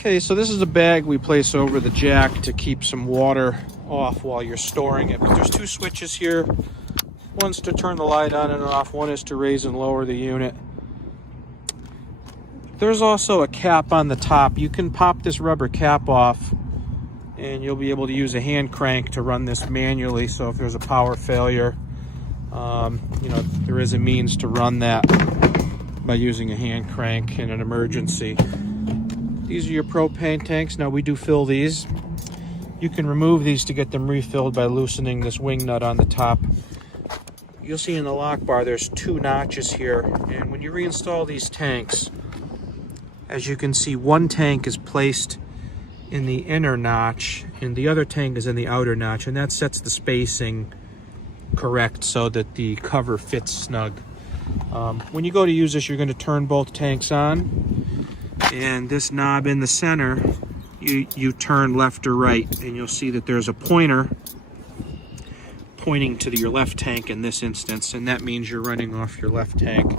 Okay, so this is a bag we place over the jack to keep some water off while you're storing it. But there's two switches here. One's to turn the light on and off. One is to raise and lower the unit. There's also a cap on the top. You can pop this rubber cap off and you'll be able to use a hand crank to run this manually. So if there's a power failure, there is a means to run that by using a hand crank in an emergency. These are your propane tanks. Now we do fill these. You can remove these to get them refilled by loosening this wing nut on the top. You'll see in the lock bar there's two notches here, and when you reinstall these tanks, as you can see, one tank is placed in the inner notch and the other tank is in the outer notch, and that sets the spacing correct so that the cover fits snug. When you go to use this, you're going to turn both tanks on, and this knob in the center, you turn left or right, and you'll see that there's a pointer pointing to your left tank in this instance, and that means you're running off your left tank.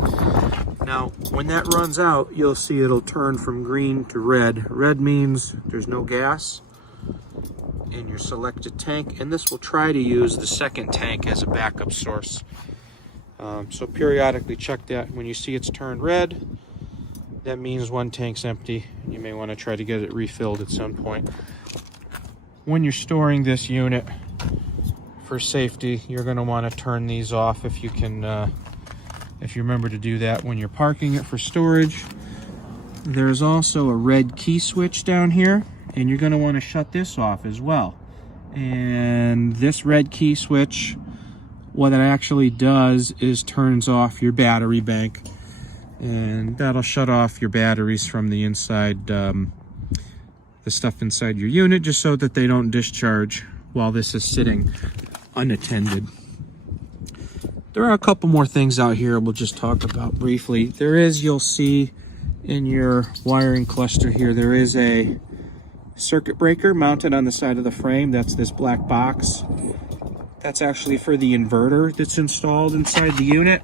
Now, when that runs out, you'll see it'll turn from green to red. Red means there's no gas in your selected tank, and this will try to use the second tank as a backup source. So periodically check that. When you see it's turned red, that means one tank's empty. You may want to try to get it refilled at some point. When you're storing this unit, for safety, you're going to want to turn these off if you can, if you remember to do that when you're parking it for storage. There's also a red key switch down here, and you're going to want to shut this off as well. And this red key switch, what it actually does is turns off your battery bank, and that'll shut off your batteries from the inside, the stuff inside your unit, just so that they don't discharge while this is sitting unattended. There are a couple more things out here we'll just talk about briefly. There is, you'll see in your wiring cluster here, there is a circuit breaker mounted on the side of the frame. That's this black box. That's actually for the inverter that's installed inside the unit,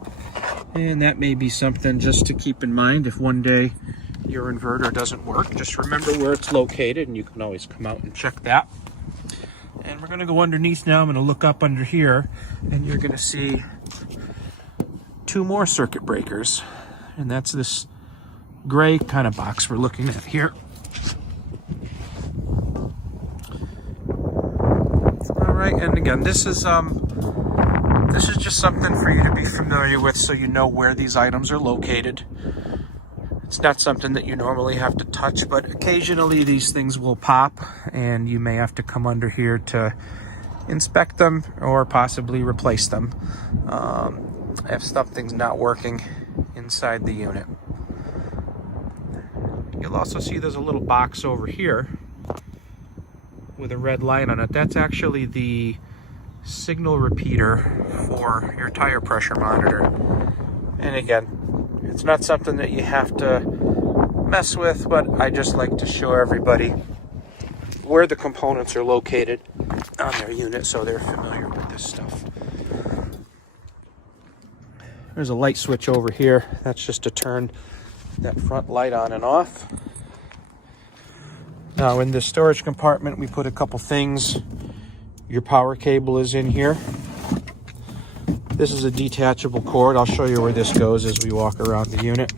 and that may be something just to keep in mind if one day your inverter doesn't work. Just remember where it's located, and you can always come out and check that. And we're going to go underneath now. I'm going to look up under here, and you're going to see two more circuit breakers, and that's this gray kind of box we're looking at here. All right, and again, this is just something for you to be familiar with, so you know where these items are located. It's not something that you normally have to touch, but occasionally these things will pop, and you may have to come under here to inspect them or possibly replace them if something's not working inside the unit. You'll also see there's a little box over here with a red light on it. That's actually the signal repeater for your tire pressure monitor. And again, it's not something that you have to mess with, but I just like to show everybody where the components are located on their unit so they're familiar with this stuff. There's a light switch over here. That's just to turn that front light on and off. Now in the storage compartment, we put a couple things. Your power cable is in here. This is a detachable cord. I'll show you where this goes as we walk around the unit.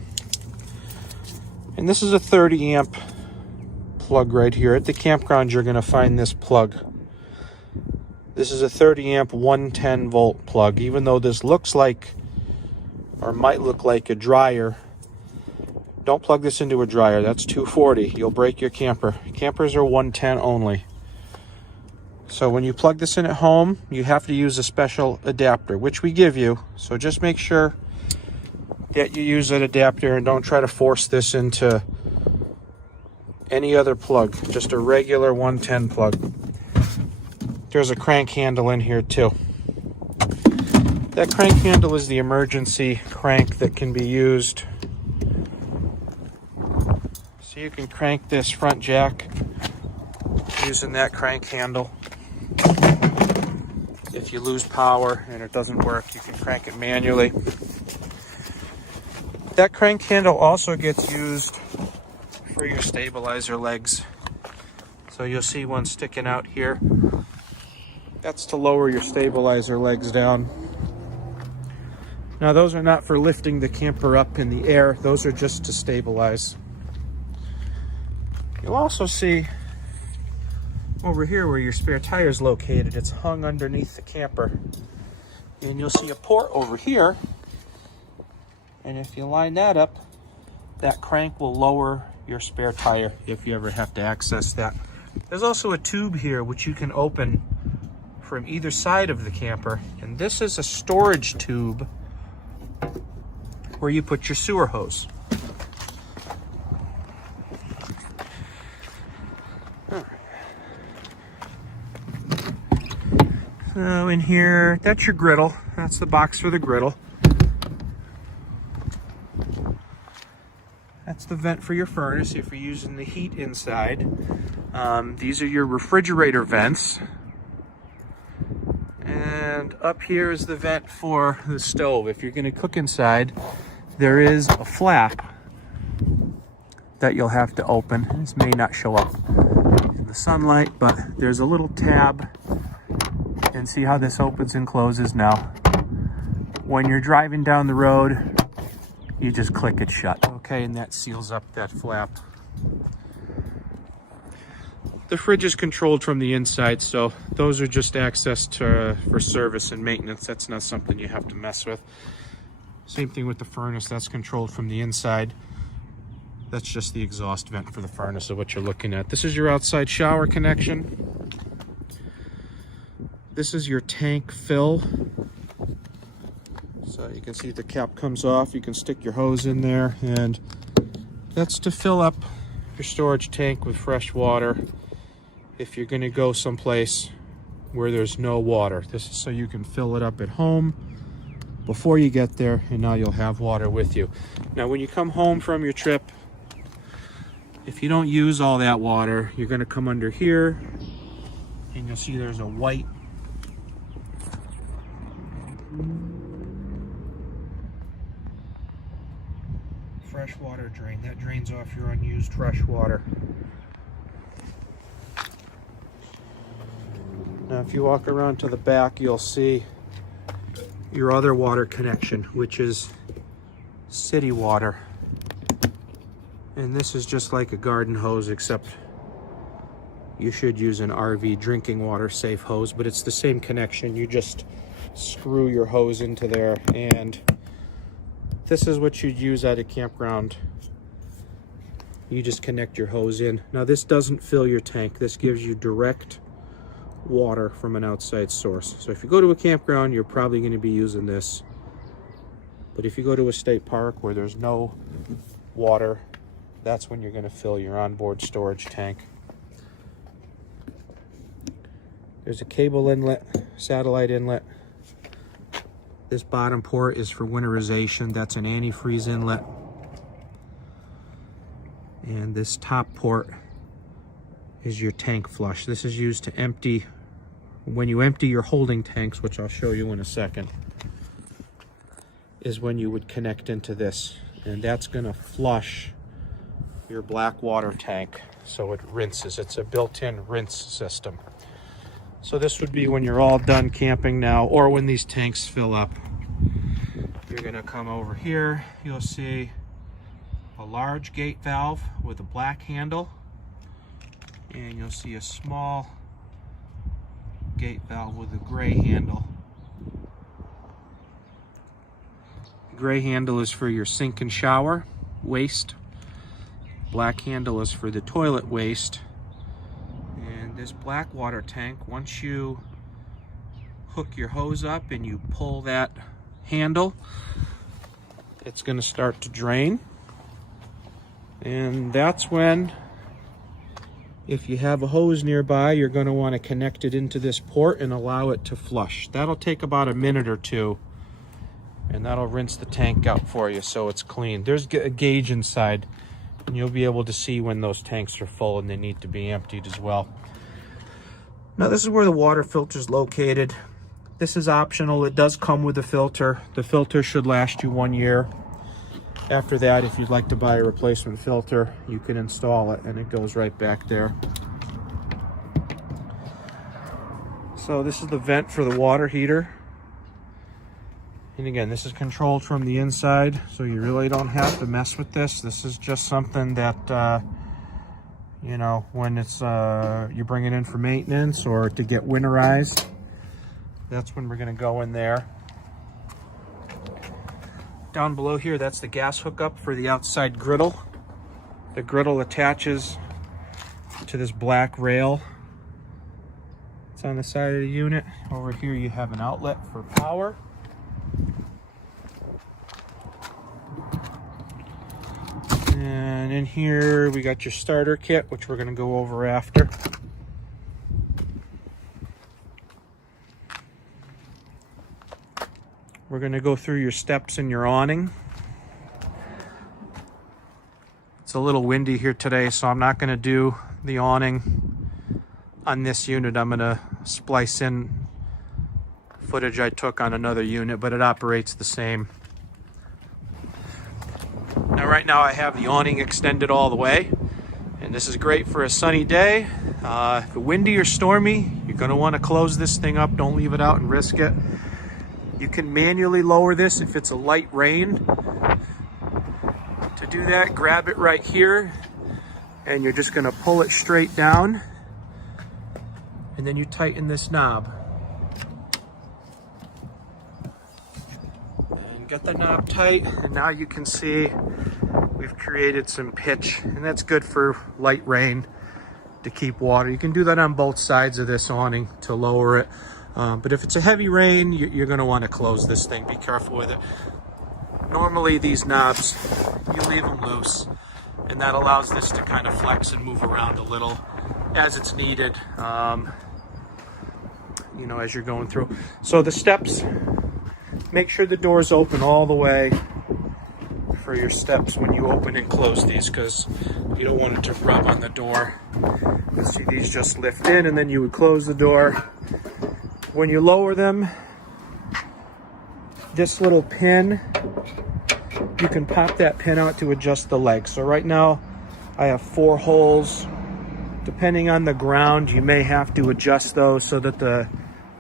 And this is a 30 amp plug right here. At the campground, you're going to find this plug. This is a 30 amp 110 volt plug. Even though this looks like, or might look like, a dryer, don't plug this into a dryer. That's 240. You'll break your camper. Campers are 110 only. So when you plug this in at home, you have to use a special adapter, which we give you. So just make sure that you use an adapter and don't try to force this into any other plug. Just a regular 110 plug. There's a crank handle in here too. That crank handle is the emergency crank that can be used. So you can crank this front jack using that crank handle. If you lose power and it doesn't work, you can crank it manually. That crank handle also gets used for your stabilizer legs. So you'll see one sticking out here. That's to lower your stabilizer legs down. Now those are not for lifting the camper up in the air. Those are just to stabilize. You'll also see over here where your spare tire is located, it's hung underneath the camper. And you'll see a port over here. And if you line that up, that crank will lower your spare tire if you ever have to access that. There's also a tube here which you can open from either side of the camper. And this is a storage tube where you put your sewer hose. So in here, that's your griddle. That's the box for the griddle. That's the vent for your furnace if you're using the heat inside. These are your refrigerator vents. And up here is the vent for the stove. If you're going to cook inside, there is a flap that you'll have to open. This may not show up in the sunlight, but there's a little tab. And see how this opens and closes now. When you're driving down the road, you just click it shut, okay? And that seals up that flap. The fridge is controlled from the inside, so those are just access for service and maintenance. That's not something you have to mess with. Same thing with the furnace, that's controlled from the inside. That's just the exhaust vent for the furnace of what you're looking at. This is your outside shower connection. This is your tank fill. So you can see the cap comes off. You can stick your hose in there, and that's to fill up your storage tank with fresh water if you're going to go someplace where there's no water. This is so you can fill it up at home before you get there, and now you'll have water with you. Now when you come home from your trip, if you don't use all that water, you're going to come under here and you'll see there's a white fresh water drain. That drains off your unused fresh water. Now if you walk around to the back, you'll see your other water connection, which is city water. And this is just like a garden hose, except you should use an RV drinking water safe hose, but it's the same connection. You just screw your hose into there, and this is what you'd use at a campground. You just connect your hose in. Now this doesn't fill your tank. This gives you direct water from an outside source. So if you go to a campground, you're probably going to be using this. But if you go to a state park where there's no water, that's when you're going to fill your onboard storage tank. There's a cable inlet, satellite inlet. This bottom port is for winterization. That's an antifreeze inlet. And this top port is your tank flush. This is used to empty, when you empty your holding tanks, which I'll show you in a second, is when you would connect into this. And that's gonna flush your black water tank so it rinses. It's a built-in rinse system. So this would be when you're all done camping now, or when these tanks fill up. You're gonna come over here, you'll see a large gate valve with a black handle, and you'll see a small gate valve with a gray handle. The gray handle is for your sink and shower waste. Black handle is for the toilet waste. And this black water tank, once you hook your hose up and you pull that handle, it's going to start to drain. And that's when, if you have a hose nearby, you're going to want to connect it into this port and allow it to flush. That'll take about a minute or two, and that'll rinse the tank out for you so it's clean. There's a gauge inside, and you'll be able to see when those tanks are full and they need to be emptied as well. Now this is where the water filter is located. This is optional. It does come with a filter. The filter should last you 1 year. After that, if you'd like to buy a replacement filter, you can install it and it goes right back there. So this is the vent for the water heater. And again, this is controlled from the inside, so you really don't have to mess with this. This is just something that, you know, when it's you bring it in for maintenance or to get winterized, that's when we're gonna go in there. Down below here, that's the gas hookup for the outside griddle. The griddle attaches to this black rail. It's on the side of the unit. Over here you have an outlet for power. And in here we got your starter kit, which we're going to go over after. We're going to go through your steps and your awning. It's a little windy here today, so I'm not going to do the awning on this unit. I'm going to splice in footage I took on another unit, but it operates the same. Now right now I have the awning extended all the way, and this is great for a sunny day. If it's windy or stormy, you're going to want to close this thing up. Don't leave it out and risk it. You can manually lower this if it's a light rain. To do that, grab it right here, and you're just going to pull it straight down, and then you tighten this knob. And get the knob tight, and now you can see we've created some pitch, and that's good for light rain to keep water. You can do that on both sides of this awning to lower it. But if it's a heavy rain, you're going to want to close this thing. Be careful with it. Normally these knobs, you leave them loose, and that allows this to kind of flex and move around a little as it's needed, you know, as you're going through. So the steps, make sure the door's open all the way for your steps when you open and close these, because you don't want it to rub on the door. You see these just lift in, and then you would close the door. When you lower them, this little pin, you can pop that pin out to adjust the legs. So right now I have 4 holes. Depending on the ground, you may have to adjust those so that the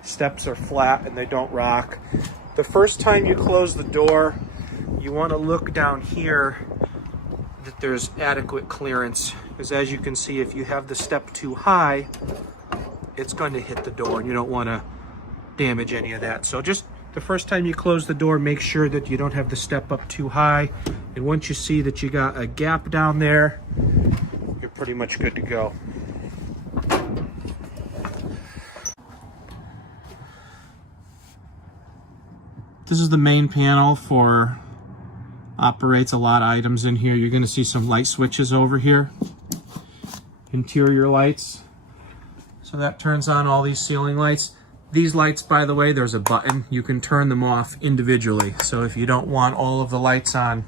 steps are flat and they don't rock. The first time you close the door, you want to look down here that there's adequate clearance, because as you can see, if you have the step too high, it's going to hit the door, and you don't want to damage any of that. So just the first time you close the door, make sure that you don't have the step up too high, and once you see that you got a gap down there, you're pretty much good to go. This is the main panel for operates a lot of items in here. You're going to see some light switches over here, interior lights, so that turns on all these ceiling lights. These lights, by the way, there's a button. You can turn them off individually. So if you don't want all of the lights on,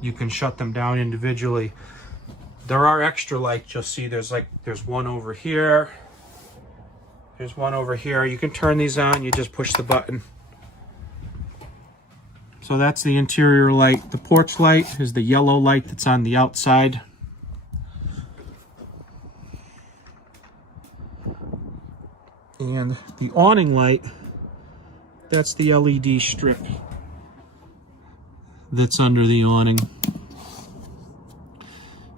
you can shut them down individually. There are extra lights. You'll see there's one over here. There's one over here. You can turn these on. You just push the button. So that's the interior light. The porch light is the yellow light that's on the outside. And the awning light, that's the LED strip that's under the awning.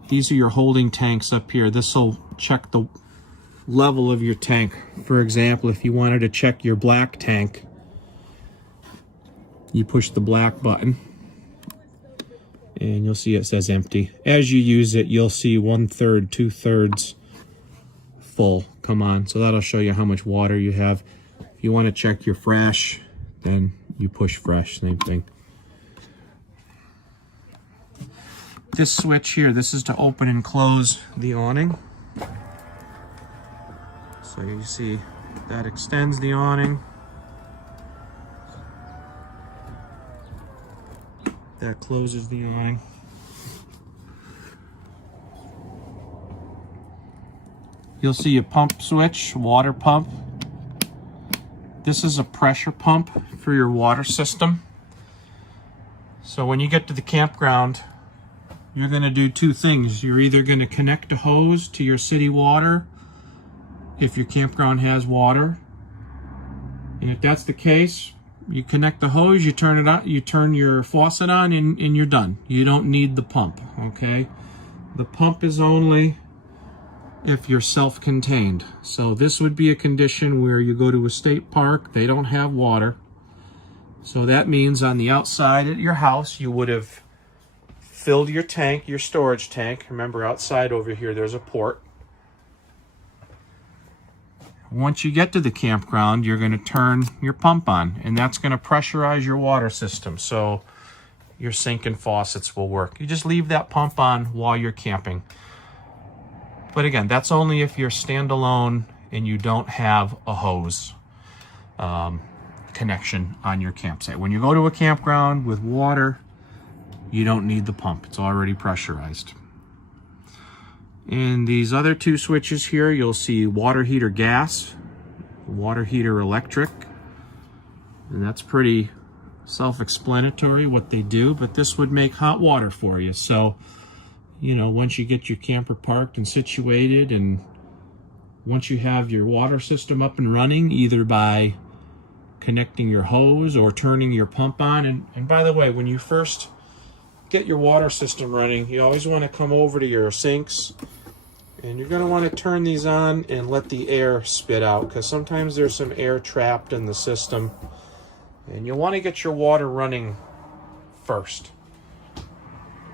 These are your holding tanks up here. This will check the level of your tank. For example, if you wanted to check your black tank, you push the black button and you'll see it says empty. As you use it, you'll see 1/3, 2/3 full come on. So that'll show you how much water you have. If you want to check your fresh, then you push fresh, same thing. This switch here, this is to open and close the awning. So you see that extends the awning. That closes the awning. You'll see a pump switch, water pump. This is a pressure pump for your water system. So when you get to the campground, you're going to do two things. You're either going to connect a hose to your city water if your campground has water. And if that's the case, you connect the hose, you turn it on, you turn your faucet on, and you're done. You don't need the pump, okay? The pump is only if you're self-contained. So this would be a condition where you go to a state park, they don't have water. So that means on the outside at your house, you would have filled your tank, your storage tank. Remember, outside over here, there's a port. Once you get to the campground, you're going to turn your pump on, and that's going to pressurize your water system, so your sink and faucets will work. You just leave that pump on while you're camping. But again, that's only if you're standalone and you don't have a hose connection on your campsite. When you go to a campground with water, you don't need the pump. It's already pressurized. In these other two switches here, you'll see water heater gas, water heater electric, and that's pretty self-explanatory what they do, but this would make hot water for you. So, you know, once you get your camper parked and situated, and once you have your water system up and running, either by connecting your hose or turning your pump on, and by the way, when you first get your water system running, you always want to come over to your sinks, and you're going to want to turn these on and let the air spit out, because sometimes there's some air trapped in the system, and you'll want to get your water running first.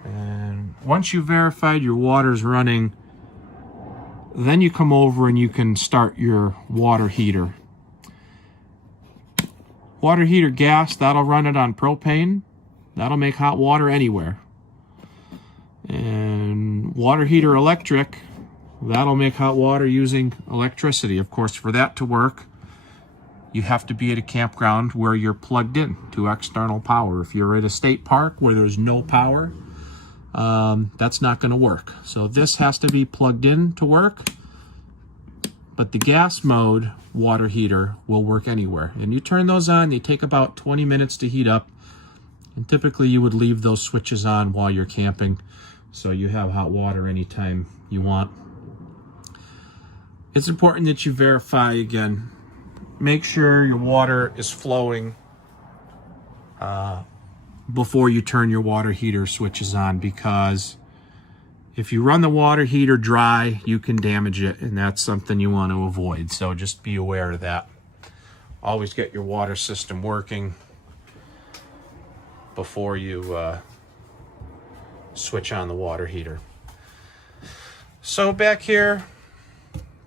And once you've verified your water's running, then you come over and you can start your water heater. Water heater gas, that'll run it on propane. That'll make hot water anywhere. And water heater electric, that'll make hot water using electricity. Of course, for that to work, you have to be at a campground where you're plugged in to external power. If you're at a state park where there's no power, that's not going to work. So this has to be plugged in to work. But the gas mode water heater will work anywhere. And you turn those on, they take about 20 minutes to heat up. And typically you would leave those switches on while you're camping, so you have hot water anytime you want. It's important that you verify again. Make sure your water is flowing before you turn your water heater switches on, because if you run the water heater dry, you can damage it, and that's something you want to avoid. So just be aware of that. Always get your water system working before you switch on the water heater. So back here,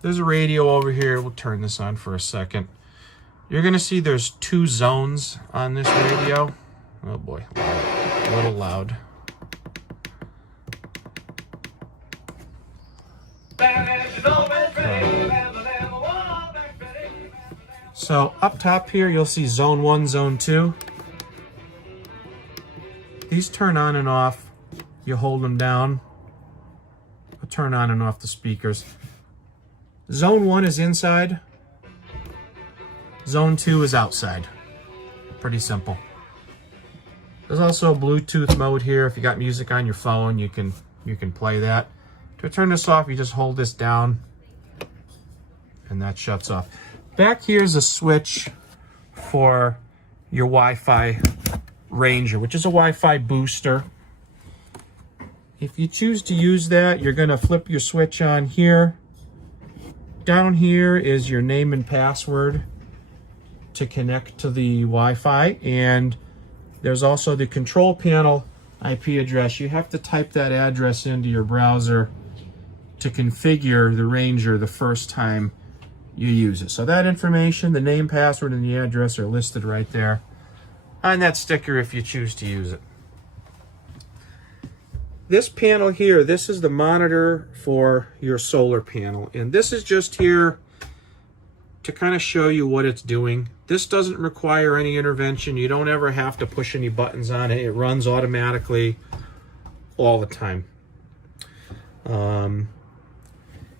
there's a radio over here. We'll turn this on for a second. You're gonna see there's two zones on this radio. Oh boy, a little loud. So up top here, you'll see zone 1, zone 2. These turn on and off. You hold them down. I'll turn on and off the speakers. Zone 1 is inside. Zone 2 is outside. Pretty simple. There's also a Bluetooth mode here. If you got music on your phone, you can play that. To turn this off, you just hold this down, and that shuts off. Back here's a switch for your Wi-Fi Ranger, which is a Wi-Fi booster. If you choose to use that, you're going to flip your switch on here. Down here is your name and password to connect to the Wi-Fi, and there's also the control panel IP address. You have to type that address into your browser to configure the Ranger the first time you use it. So that information, the name, password, and the address are listed right there on that sticker if you choose to use it. This panel here, this is the monitor for your solar panel, and this is just here to kind of show you what it's doing. This doesn't require any intervention. You don't ever have to push any buttons on it. It runs automatically all the time.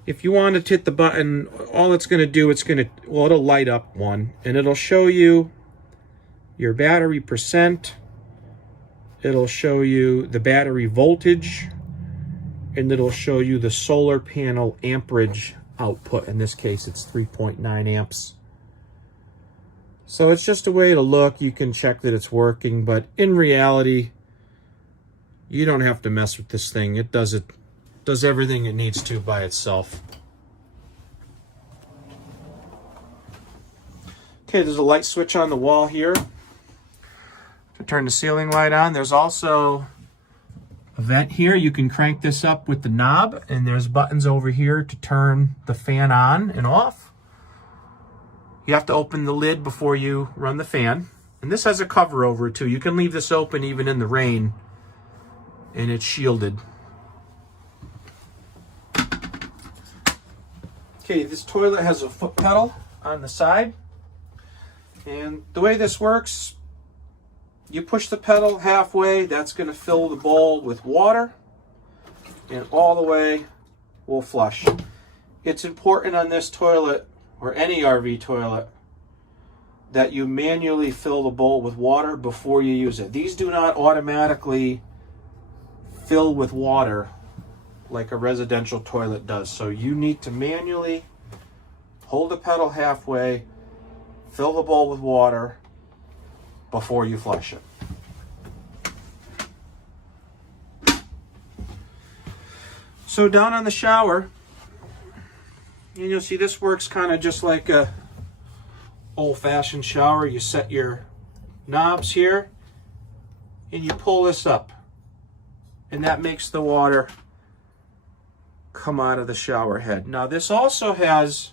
If you want to hit the button, all it's going to do, it'll light up one, and it'll show you your battery percent, it'll show you the battery voltage, and it'll show you the solar panel amperage output. In this case, it's 3.9 amps. So it's just a way to look. You can check that it's working, but in reality, you don't have to mess with this thing. It does everything it needs to by itself. Okay, there's a light switch on the wall here to turn the ceiling light on. There's also a vent here. You can crank this up with the knob, and there's buttons over here to turn the fan on and off. You have to open the lid before you run the fan. And this has a cover over it too. You can leave this open even in the rain, and it's shielded. Okay, this toilet has a foot pedal on the side. And the way this works, you push the pedal halfway, that's going to fill the bowl with water, and all the way will flush. It's important on this toilet, or any RV toilet, that you manually fill the bowl with water before you use it. These do not automatically fill with water like a residential toilet does. So you need to manually hold the pedal halfway, fill the bowl with water before you flush it. So down on the shower, and you'll see this works kind of just like a old-fashioned shower. You set your knobs here and you pull this up, and that makes the water come out of the shower head. Now this also has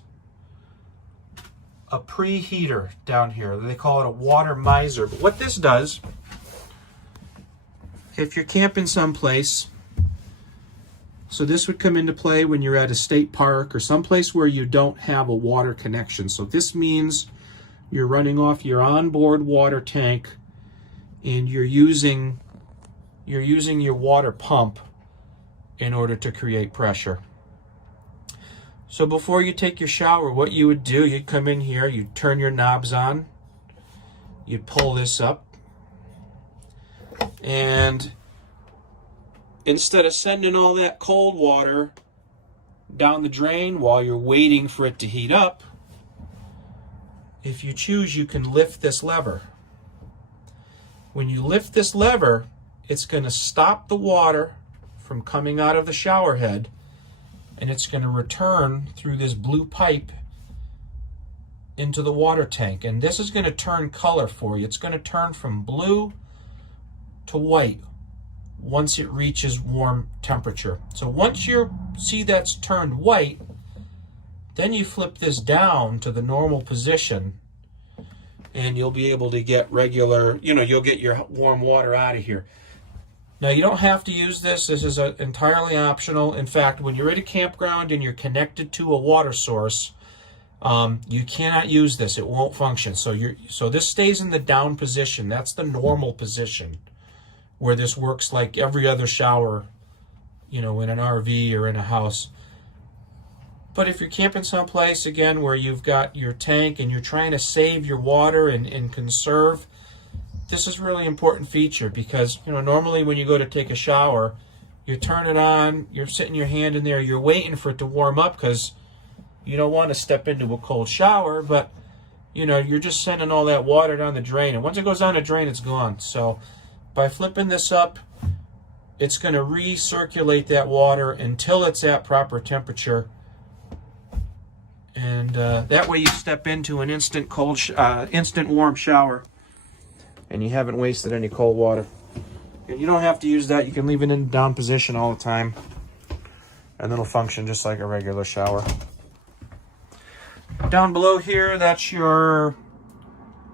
a preheater down here. They call it a water miser. But what this does, if you're camping someplace, so this would come into play when you're at a state park or someplace where you don't have a water connection. So this means you're running off your onboard water tank, and you're using your water pump in order to create pressure. So before you take your shower, what you would do, you'd come in here, you'd turn your knobs on, you'd pull this up, and instead of sending all that cold water down the drain while you're waiting for it to heat up, if you choose, you can lift this lever. When you lift this lever, it's going to stop the water from coming out of the shower head, and it's going to return through this blue pipe into the water tank. And this is going to turn color for you. It's going to turn from blue to white once it reaches warm temperature. So once you see that's turned white, then you flip this down to the normal position, and you'll be able to get regular, you'll get your warm water out of here. Now, you don't have to use this. This is entirely optional. In fact, when you're at a campground and you're connected to a water source, you cannot use this. It won't function. So this stays in the down position. That's the normal position, where this works like every other shower, in an RV or in a house. But if you're camping someplace, again, where you've got your tank and you're trying to save your water and conserve, this is a really important feature, because normally when you go to take a shower, you turn it on, you're sitting your hand in there, you're waiting for it to warm up because you don't want to step into a cold shower, but you're just sending all that water down the drain, and once it goes down the drain, it's gone. So by flipping this up, it's going to recirculate that water until it's at proper temperature, and that way you step into an instant warm shower, and you haven't wasted any cold water. And you don't have to use that. You can leave it in down position all the time, and it'll function just like a regular shower. Down below here, that's your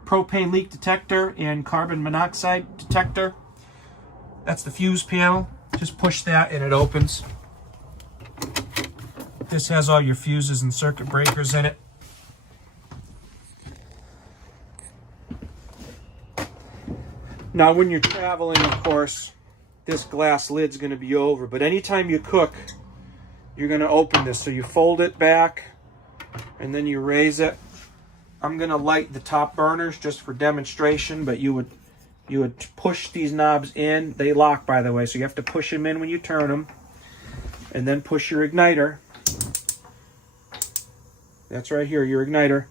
propane leak detector and carbon monoxide detector. That's the fuse panel. Just push that and it opens. This has all your fuses and circuit breakers in it. Now, when you're traveling, of course, this glass lid's going to be over, but anytime you cook, you're going to open this. So you fold it back, and then you raise it. I'm going to light the top burners just for demonstration, but you would you would push these knobs in. They lock, by the way, so you have to push them in when you turn them. And then push your igniter. That's right here, your igniter.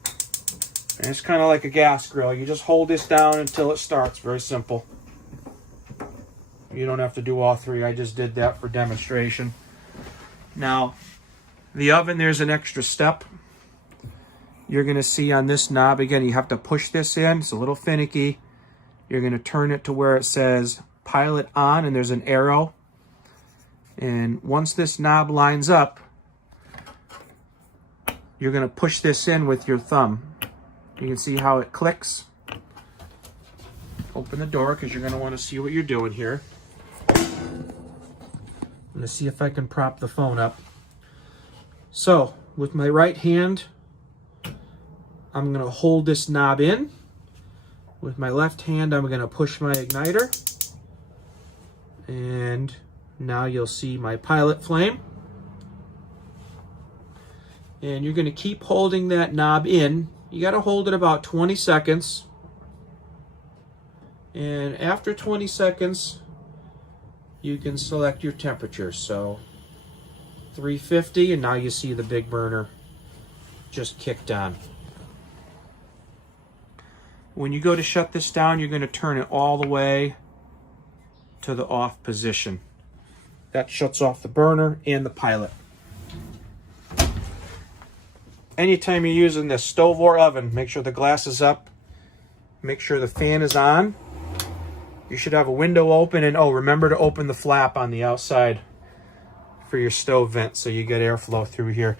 And it's kind of like a gas grill. You just hold this down until it starts. Very simple. You don't have to do all three. I just did that for demonstration. Now, the oven, there's an extra step. You're going to see on this knob, again, you have to push this in. It's a little finicky. You're going to turn it to where it says pilot on, and there's an arrow. And once this knob lines up, you're going to push this in with your thumb. You can see how it clicks. Open the door because you're going to want to see what you're doing here. I'm going to see if I can prop the phone up. So, with my right hand, I'm going to hold this knob in. With my left hand, I'm going to push my igniter. And now you'll see my pilot flame. And you're going to keep holding that knob in. You got to hold it about 20 seconds. And after 20 seconds, you can select your temperature. So 350, and now you see the big burner just kicked on. When you go to shut this down, you're going to turn it all the way to the off position. That shuts off the burner and the pilot. Anytime you're using this stove or oven, make sure the glass is up. Make sure the fan is on. You should have a window open, and remember to open the flap on the outside for your stove vent so you get airflow through here.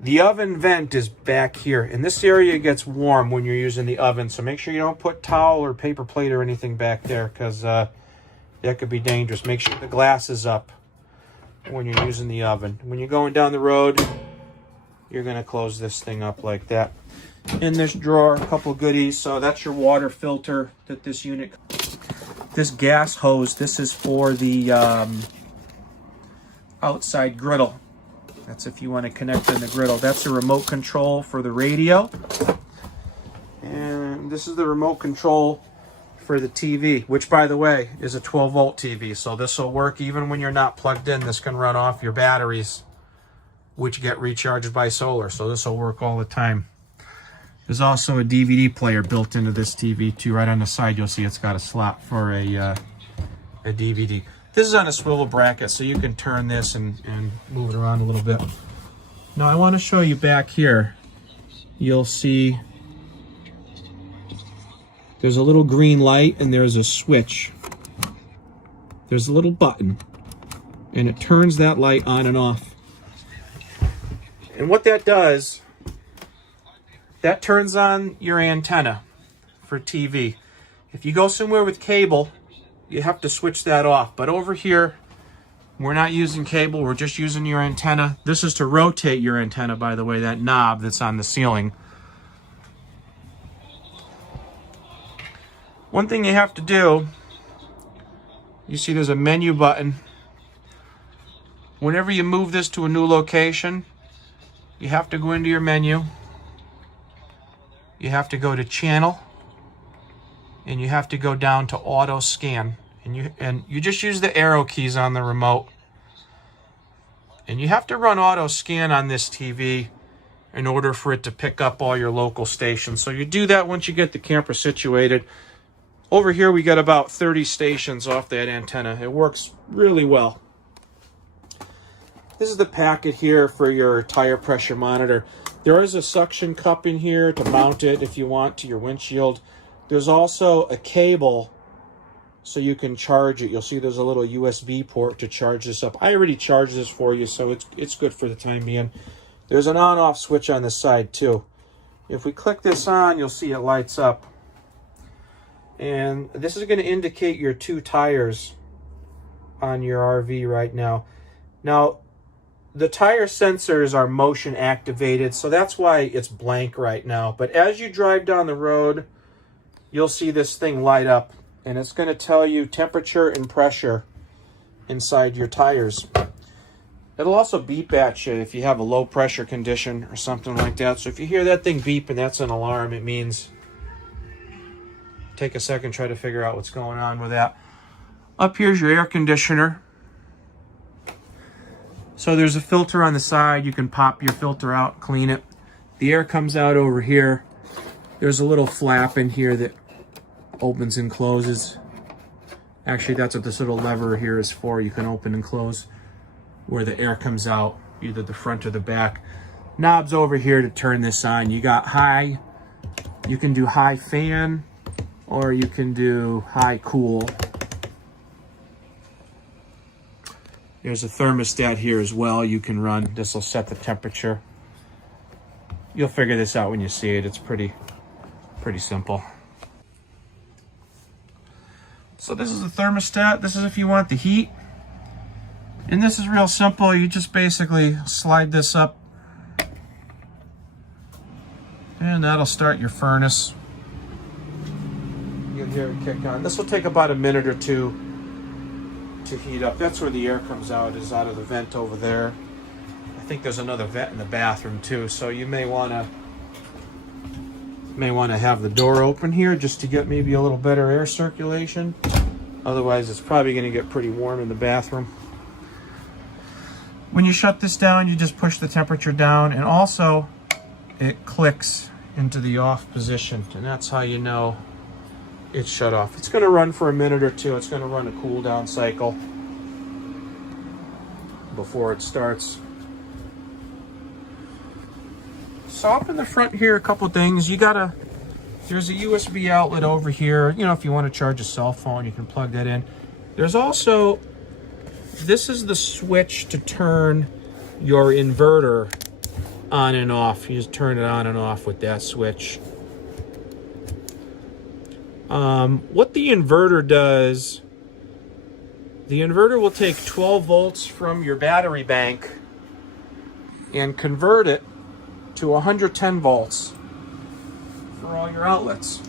The oven vent is back here, and this area gets warm when you're using the oven, so make sure you don't put towel or paper plate or anything back there, because that could be dangerous. Make sure the glass is up when you're using the oven. When you're going down the road, you're going to close this thing up like that. In this drawer, a couple of goodies. So that's your water filter that this unit. This gas hose, this is for the outside griddle. That's if you want to connect in the griddle. That's a remote control for the radio. And this is the remote control for the TV, which, by the way, is a 12-volt TV. So this will work even when you're not plugged in. This can run off your batteries, which get recharged by solar. So this will work all the time. There's also a DVD player built into this TV too. Right on the side, you'll see it's got a slot for a DVD. This is on a swivel bracket, so you can turn this and move it around a little bit. Now I want to show you back here. You'll see there's a little green light and there's a switch. There's a little button, and it turns that light on and off. And what that does, that turns on your antenna for TV. If you go somewhere with cable, you have to switch that off. But over here, we're not using cable, we're just using your antenna. This is to rotate your antenna, by the way, that knob that's on the ceiling. One thing you have to do, you see there's a menu button. Whenever you move this to a new location, you have to go into your menu. You have to go to channel, and you have to go down to auto scan. And you just use the arrow keys on the remote. And you have to run auto scan on this TV in order for it to pick up all your local stations. So you do that once you get the camper situated. Over here we got about 30 stations off that antenna. It works really well. This is the packet here for your tire pressure monitor. There is a suction cup in here to mount it if you want to your windshield. There's also a cable so you can charge it. You'll see there's a little USB port to charge this up. I already charged this for you, so it's good for the time being. There's an on-off switch on this side too. If we click this on, you'll see it lights up. And this is going to indicate your 2 tires on your RV right now. Now, the tire sensors are motion activated, so that's why it's blank right now. But as you drive down the road, you'll see this thing light up, and it's going to tell you temperature and pressure inside your tires. It'll also beep at you if you have a low pressure condition or something like that. So if you hear that thing beep and that's an alarm, it means take a second, try to figure out what's going on with that. Up here's your air conditioner. So there's a filter on the side. You can pop your filter out, clean it. The air comes out over here. There's a little flap in here that opens and closes. Actually, that's what this little lever here is for. You can open and close where the air comes out, either the front or the back. Knobs over here to turn this on. You got high. You can do high fan, or you can do high cool. There's a thermostat here as well you can run. This will set the temperature. You'll figure this out when you see it. It's pretty simple. So this is the thermostat. This is if you want the heat. And this is real simple. You just basically slide this up. And that'll start your furnace. You'll hear it kick on. This will take about a minute or two to heat up. That's where the air comes out, is out of the vent over there. I think there's another vent in the bathroom too, so you may want to have the door open here just to get maybe a little better air circulation. Otherwise, it's probably going to get pretty warm in the bathroom. When you shut this down, you just push the temperature down, and also it clicks into the off position, and that's how you know it's shut off. It's going to run for a minute or two. It's going to run a cool down cycle before it starts. So up in the front here, a couple things. There's a USB outlet over here. You know, if you want to charge a cell phone, you can plug that in. There's also, this is the switch to turn your inverter on and off. You just turn it on and off with that switch. What the inverter does, the inverter will take 12 volts from your battery bank and convert it to 110 volts for all your outlets.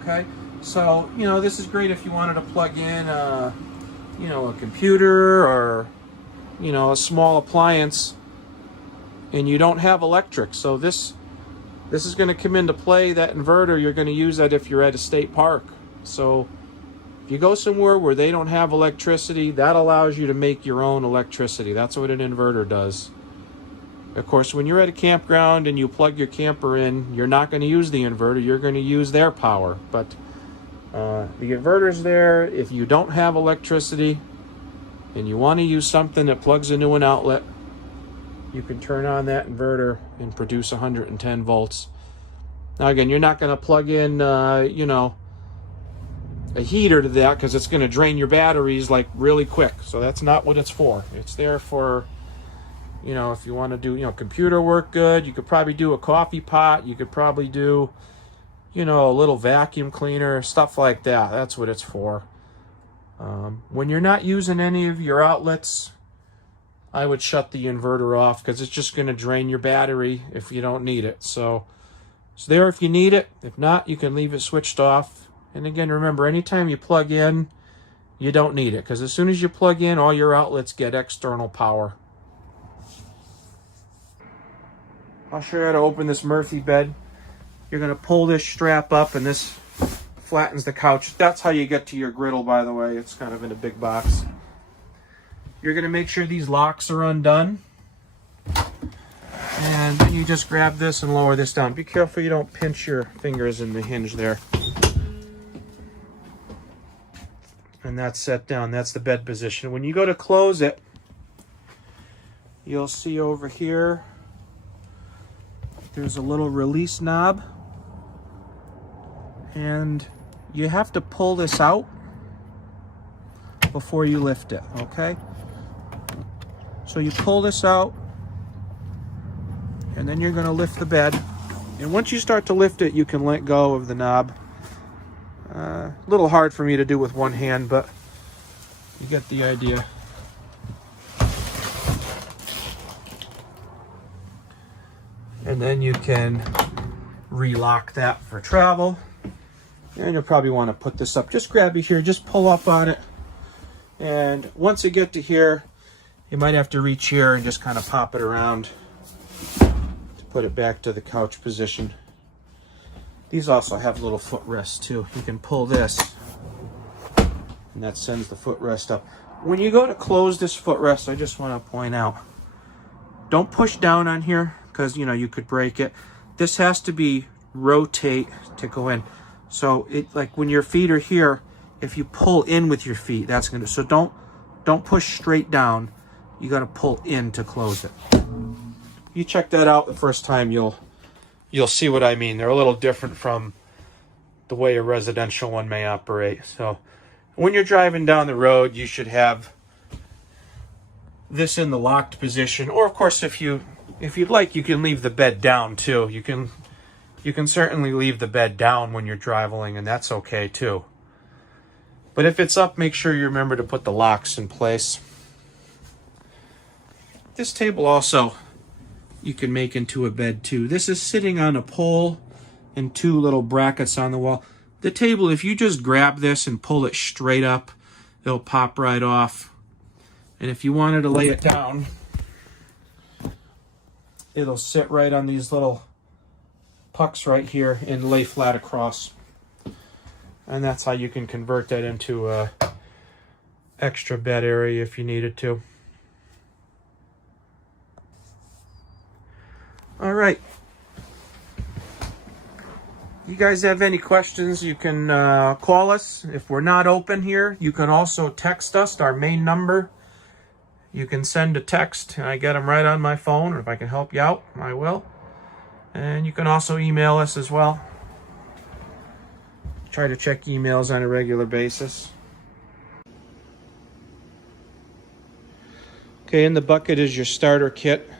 Okay, so you know, this is great if you wanted to plug in a computer or a small appliance and you don't have electric. So this is going to come into play. That inverter, you're going to use that if you're at a state park. So if you go somewhere where they don't have electricity, that allows you to make your own electricity. That's what an inverter does. Of course, when you're at a campground and you plug your camper in, you're not going to use the inverter. You're going to use their power. But the inverter's there if you don't have electricity and you want to use something that plugs into an outlet. You can turn on that inverter and produce 110 volts. Now again, you're not going to plug in, a heater to that, because it's going to drain your batteries like really quick. So that's not what it's for. It's there for, if you want to do, computer work good. You could probably do a coffee pot. You could probably do, a little vacuum cleaner, stuff like that. That's what it's for. When you're not using any of your outlets, I would shut the inverter off, because it's just going to drain your battery if you don't need it. So it's there if you need it. If not, you can leave it switched off. And again, remember, anytime you plug in, you don't need it, because as soon as you plug in, all your outlets get external power. I'll show you how to open this Murphy bed. You're going to pull this strap up, and this flattens the couch. That's how you get to your griddle, by the way. It's kind of in a big box. You're going to make sure these locks are undone. And then you just grab this and lower this down. Be careful you don't pinch your fingers in the hinge there. And that's set down. That's the bed position. When you go to close it, you'll see over here, there's a little release knob. And you have to pull this out before you lift it, okay? So you pull this out, and then you're going to lift the bed. And once you start to lift it, you can let go of the knob. A little hard for me to do with one hand, but you get the idea. And then you can relock that for travel. And you'll probably want to put this up. Just grab it here, just pull up on it. And once you get to here, you might have to reach here and just kind of pop it around to put it back to the couch position. These also have little footrests too. You can pull this, and that sends the footrest up. When you go to close this footrest, I just want to point out, don't push down on here, because you could break it. This has to be rotate to go in. So it, like when your feet are here, if you pull in with your feet, that's gonna, so don't push straight down. You got to pull in to close it. You check that out the first time, you'll see what I mean. They're a little different from the way a residential one may operate. So when you're driving down the road, you should have this in the locked position. Or of course, if you'd like, you can leave the bed down too. You can certainly leave the bed down when you're traveling, and that's okay too. But if it's up, make sure you remember to put the locks in place. This table also you can make into a bed too. This is sitting on a pole and two little brackets on the wall. The table, if you just grab this and pull it straight up, it'll pop right off. And if you wanted to lay it down, it'll sit right on these little pucks right here and lay flat across. And that's how you can convert that into a extra bed area if you needed to. All right. You guys have any questions, you can call us. If we're not open here, you can also text us, our main number. You can send a text, and I get them right on my phone, or if I can help you out, I will. And you can also email us as well. Try to check emails on a regular basis. Okay, in the bucket is your starter kit,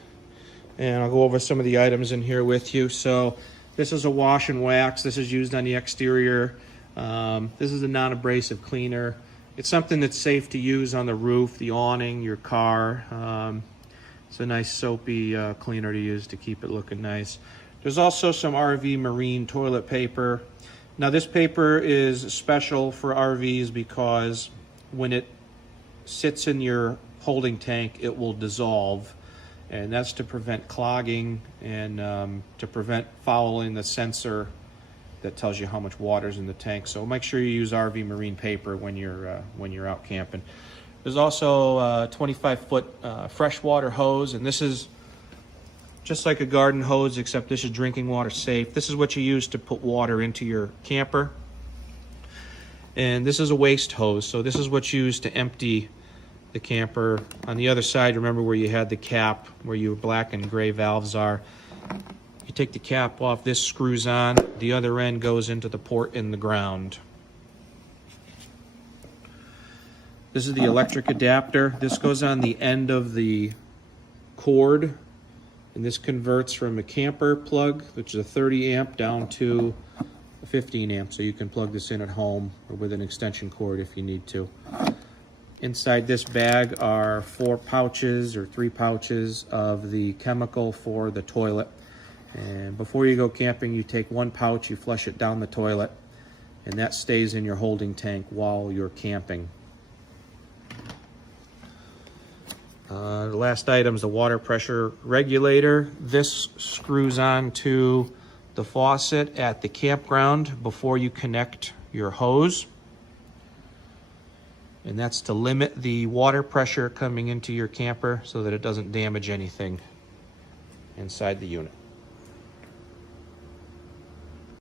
and I'll go over some of the items in here with you. So this is a wash and wax. This is used on the exterior. This is a non-abrasive cleaner. It's something that's safe to use on the roof, the awning, your car. It's a nice soapy cleaner to use to keep it looking nice. There's also some RV marine toilet paper. Now this paper is special for RVs because when it sits in your holding tank, it will dissolve. And that's to prevent clogging and to prevent fouling the sensor that tells you how much water's in the tank. So make sure you use RV marine paper when you're out camping. There's also a 25-foot freshwater hose, and this is just like a garden hose, except this is drinking water safe. This is what you use to put water into your camper. And this is a waste hose, so this is what's used to empty the camper. On the other side, remember where you had the cap, where your black and gray valves are. You take the cap off, this screws on, the other end goes into the port in the ground. This is the electric adapter. This goes on the end of the cord, and this converts from a camper plug, which is a 30 amp, down to a 15 amp, so you can plug this in at home or with an extension cord if you need to. Inside this bag are 4 pouches or 3 pouches of the chemical for the toilet. And before you go camping, you take 1 pouch, you flush it down the toilet, and that stays in your holding tank while you're camping. The last item is the water pressure regulator. This screws on to the faucet at the campground before you connect your hose. And that's to limit the water pressure coming into your camper so that it doesn't damage anything inside the unit.